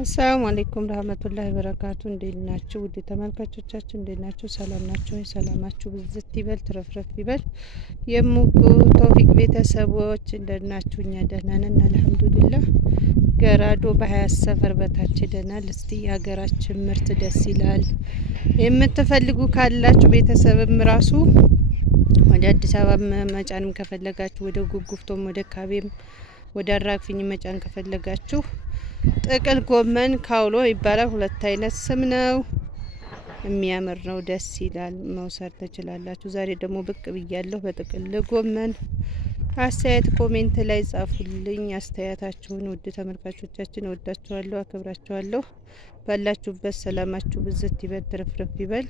አሰላሙ አለይኩም ረህመቱላሂ ወበረካቱ። እንዴት ናችሁ ውድ ተመልካቾቻችን? እንዴት ናችሁ? ሰላም ናችሁ ወይ? ሰላማችሁ ብዝት ይበል ትረፍረፍ ይበል። የሙቁ ቶፊቅ ቤተሰቦች እንዴት ናችሁ? እኛ ደህና ነን አልሐምዱሊላህ። ገራዶ በ20 ሰፈር በታች ደናል። እስቲ የሀገራችን ምርት ደስ ይላል። የምትፈልጉ ካላችሁ ቤተሰብም ራሱ ወደ አዲስ አበባ መጫንም ከፈለጋችሁ ወደ ጉጉፍቶም ወደ ካቤም ወደ አራግፊኝ መጫን ከፈለጋችሁ ጥቅል ጎመን ካውሎ ይባላል። ሁለት አይነት ስም ነው። የሚያምር ነው፣ ደስ ይላል። መውሰድ ትችላላችሁ። ዛሬ ደግሞ ብቅ ብያለሁ በጥቅል ጎመን። አስተያየት ኮሜንት ላይ ጻፉልኝ አስተያየታችሁን። ውድ ተመልካቾቻችን እወዳችኋለሁ፣ አከብራችኋለሁ። ባላችሁበት ሰላማችሁ ብዝት ይበል ትርፍርፍ ይበል።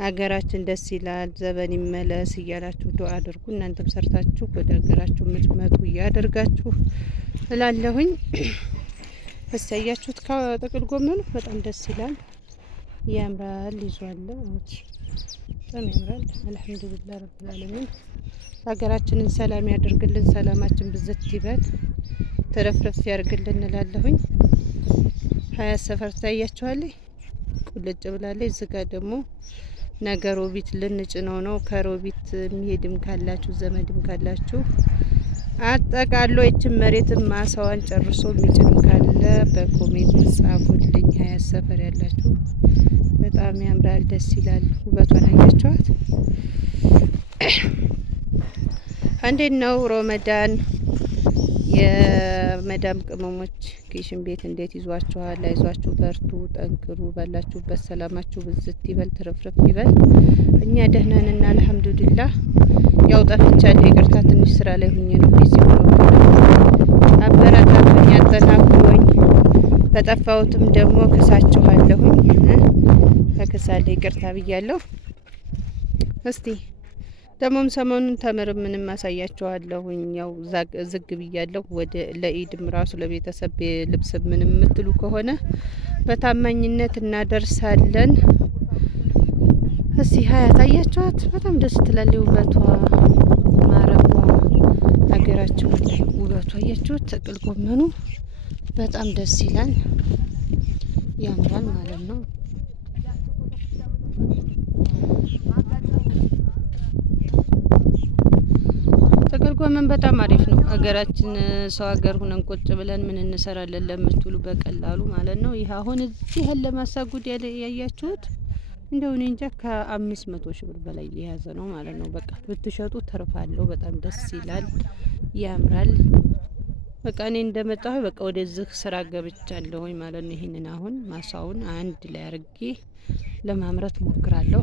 ሀገራችን ደስ ይላል፣ ዘበን ይመለስ እያላችሁ ዱአ አድርጉ። እናንተም ሰርታችሁ ወደ ሀገራችሁ የምትመጡ እያደርጋችሁ እላለሁኝ። ያያችሁት ከጥቅል ጎመኑ በጣም ደስ ይላል፣ ያምራል፣ ይዟል። በጣም ያምራል። አልሐምዱሊላህ ረብል ዓለሚን። ሀገራችንን ሰላም ያደርግልን፣ ሰላማችን ብዝት ይበል ተረፍረፍ ያርግልን እላለሁኝ። 20 ሰፈር ታያችኋለች፣ ቁልጭ ብላለች። እዚህ ጋር ደግሞ ነገ ሮቢት ልንጭነው ነው። ከሮቢት የሚሄድም ካላችሁ ዘመድም ካላችሁ አጠቃሎ ይችን መሬትን ማሳዋን ጨርሶ የሚጭንም ካለ በኮሜንት ጻፉልኝ። 20 ሰፈር ያላችሁ በጣም ያምራል፣ ደስ ይላል። ውበቷን አያችኋት? እንዴት ነው ረመዳን? የመዳም ቅመሞች ኪሽን ቤት እንዴት ይዟችኋል? አይዟችሁ፣ በርቱ፣ ጠንክሩ። ባላችሁበት ሰላማችሁ ብዝት ይበል ትርፍርፍ ይበል። እኛ ደህና ነን አልሐምዱሊላህ። ያው ጠፍቻለሁ፣ ይቅርታ ትንሽ ስራ ላይ ሁኜ ነው። ቢዚ ነው። አበረታቱኝ፣ አጠናክሩኝ። በጠፋሁትም ደግሞ ክሳችኋለሁኝ። ከክሳለ ይቅርታ ብያለሁ። እስቲ ደሞም ሰሞኑን ተምር ምንም አሳያችኋለሁኝ። ያው ዝግ ብያለሁ። ወደ ለኢድም ራሱ ለቤተሰብ ልብስ ምንም የምትሉ ከሆነ በታማኝነት እናደርሳለን። እስቲ ታያችኋት? በጣም ደስ ትላለች። ውበቷ ማረጓ ሀገራችን ውበቷ አያችሁት? ጥቅል ጎመኑ በጣም ደስ ይላል፣ ያምራል ማለት ነው። ጥቅል ጎመን በጣም አሪፍ ነው። ሀገራችን ሰው ሀገር ሁነን ቁጭ ብለን ምን እንሰራለን ለምትሉ በቀላሉ ማለት ነው። ይህ አሁን እዚህ ያለ ማሳጉድ ያያችሁት እንደው እኔ እንጃ ከ500 ሺህ ብር በላይ የያዘ ነው ማለት ነው። በቃ ብትሸጡ ተርፋለሁ። በጣም ደስ ይላል፣ ያምራል። በቃ እኔ እንደመጣሁ በቃ ወደዚህ ስራ ገብቻለሁኝ ማለት ነው። ይሄንን አሁን ማሳውን አንድ ላይ አርጌ ለማምረት ሞክራለሁ።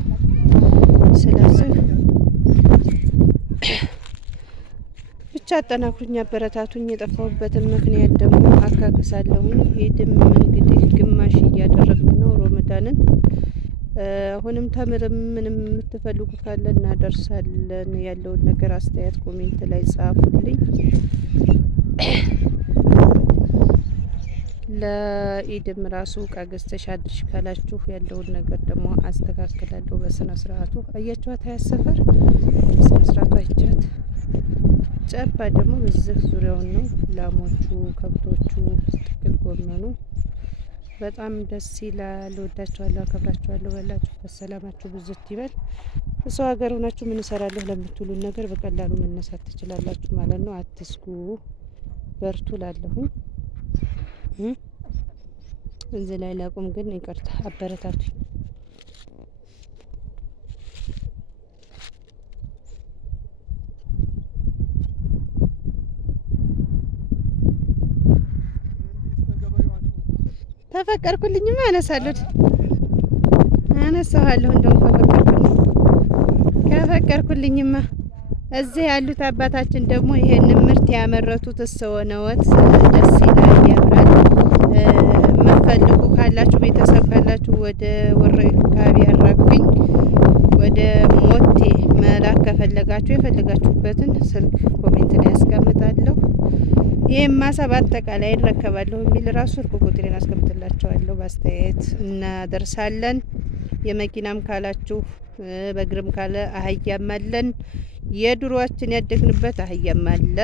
ስለዚህ ብቻ አጠናክሩኝ፣ አበረታቱኝ። የጠፋሁበትን ምክንያት ደግሞ አካክሳለሁኝ። ሄድም እንግዲህ ግማሽ እያደረግን ነው ረመዳንን። አሁንም ተምርም ምንም የምትፈልጉ ካለ እናደርሳለን። ያለውን ነገር አስተያየት ኮሜንት ላይ ጻፉልኝ። ለኢድም ራሱ እቃ ገዝተሽ አድርሽ ካላችሁ ያለውን ነገር ደግሞ አስተካክላለሁ በስነ ስርዓቱ። አያችኋት? 20 ሰፈር በስነ ስርዓቱ አይቻት። ጨባ ደግሞ በዚህ ዙሪያውን ነው። ላሞቹ፣ ከብቶቹ፣ ጥቅል ጎመኑ በጣም ደስ ይላል። ወዳችኋለሁ፣ አከብራችኋለሁ። ባላችሁበት ሰላማችሁ ብዝት ይበል። እሰው ሀገር ሆናችሁ ምን እሰራለሁ ለምትሉን ነገር በቀላሉ መነሳት ትችላላችሁ ማለት ነው። አትስጉ፣ በርቱ ላለሁ እዚህ ላይ ላቁም፣ ግን ይቅርታ አበረታቱኝ። ተፈቀርኩልኝማ አነሳለሁ፣ አነሳዋለሁ። እንደውም ከፈቀርኩልኝማ እዚህ ያሉት አባታችን ደግሞ ይሄንን ምርት ያመረቱት እሰወነወት ደስ ይላል፣ ያምራል። መፈልጉ ካላችሁ ቤተሰብ ካላችሁ ወደ ወረኢሉ አካባቢ አራግፊኝ፣ ወደ ሞቴ መላክ ከፈለጋችሁ የፈለጋችሁበትን ስልክ ኮሜንት ላይ ያስቀምጣለሁ። ይህም ማሳ በአጠቃላይ እንረከባለሁ የሚል ራሱ ስልክ ቁጥሬን አስቀምጥላችኋለሁ። በአስተያየት እናደርሳለን። የመኪናም ካላችሁ በእግርም ካለ አህያም አለን። የድሮአችን ያደግንበት አህያም አለ።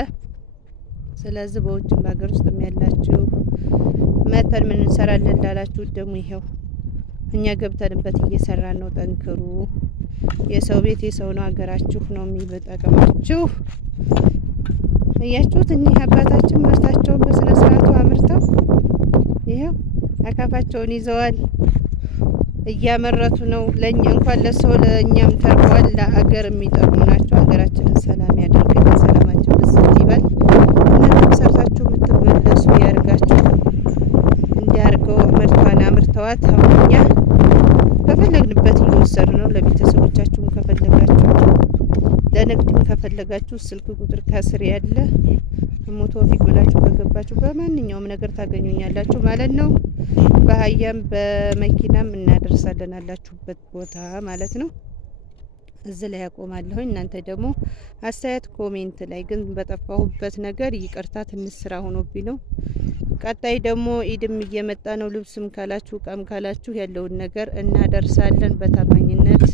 ስለዚህ በውጭም በሀገር ውስጥም ያላችሁ መተን ምን እንሰራለን ላላችሁ ደግሞ ይሄው እኛ ገብተንበት እየሰራን ነው። ጠንክሩ። የሰው ቤት የሰው ነው፣ ሀገራችሁ ነው የሚጠቅማችሁ። እያችሁት እኒህ አባታችን ምርታቸውን በስነ ስርዓቱ አምርተው ይሄው አካፋቸውን ይዘዋል፣ እያመረቱ ነው። ለኛ እንኳን ለሰው ለእኛም ተርፈዋል። ለሀገር የሚጠቅሙ ናቸው። ሀገራችንን ሰላም ያደርግልን፣ ሰላማችን ብዝት ይበል። እናንተም ሰርታችሁ የምትመለሱ ያርጋችሁ። እንዲያርገው ምርቷን አምርተዋት አሁን እኛ ከፈለግንበት እየወሰድ ነው። ለቤተሰቦቻችሁም ከፈለጋችሁ ለንግድም ከፈለጋችሁ ስልክ ቁጥር ከስር ያለ ቶፊቅ ብላችሁ ከገባችሁ በማንኛውም ነገር ታገኙኛላችሁ ማለት ነው። በአህያም በመኪናም እናደርሳለን አላችሁበት ቦታ ማለት ነው። እዚህ ላይ ያቆማለሁኝ። እናንተ ደግሞ አስተያየት ኮሜንት ላይ ግን በጠፋሁበት ነገር ይቅርታ፣ ትንሽ ስራ ሆኖብኝ ነው። ቀጣይ ደግሞ ኢድም እየመጣ ነው። ልብስም ካላችሁ እቃም ካላችሁ ያለውን ነገር እናደርሳለን በታማኝነት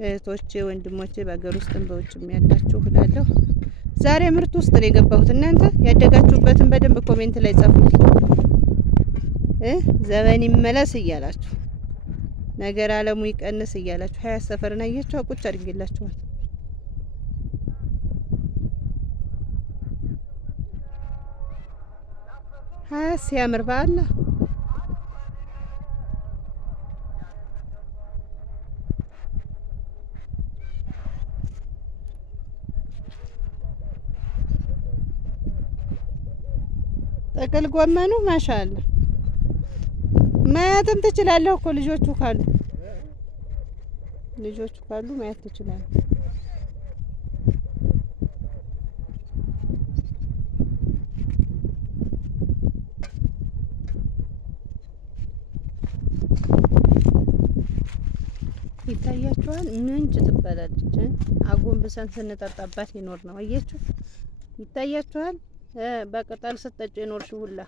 እህቶቼ፣ ወንድሞቼ በሀገር ውስጥም በውጭም ያላችሁ እላለሁ። ዛሬ ምርት ውስጥ ነው የገባሁት። እናንተ ያደጋችሁበትን በደንብ ኮሜንት ላይ ጻፉልኝ። ዘመን ይመለስ እያላችሁ ነገር አለሙ ይቀንስ እያላችሁ ሀያ ሰፈርን አያችሁ ቁጭ አድርጌላችኋል። ሀያ ሲያምር በአላህ ጥቅል ጎመኑ ማሻአላ ማየትም ትችላለህ እኮ ልጆቹ ካሉ ማየት ትችላለህ። ይታያችኋል። ምንጭ ትባላለች። አጎንብሰን ስንጠጣባት ይኖር ነው። አያችሁ፣ ይታያችኋል። በቅጠል ስትጠጪ ይኖርሽ ሁላ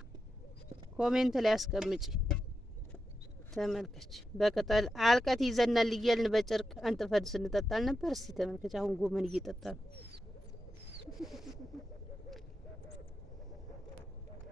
ኮሜንት ላይ አስቀምጪ። ተመልከች። በቅጠል አልቀት ይዘናል እያልን በጨርቅ አንጥፈን ስንጠጣል ነበር። እስቲ ተመልከች። አሁን ጎመን እየጠጣ ነው።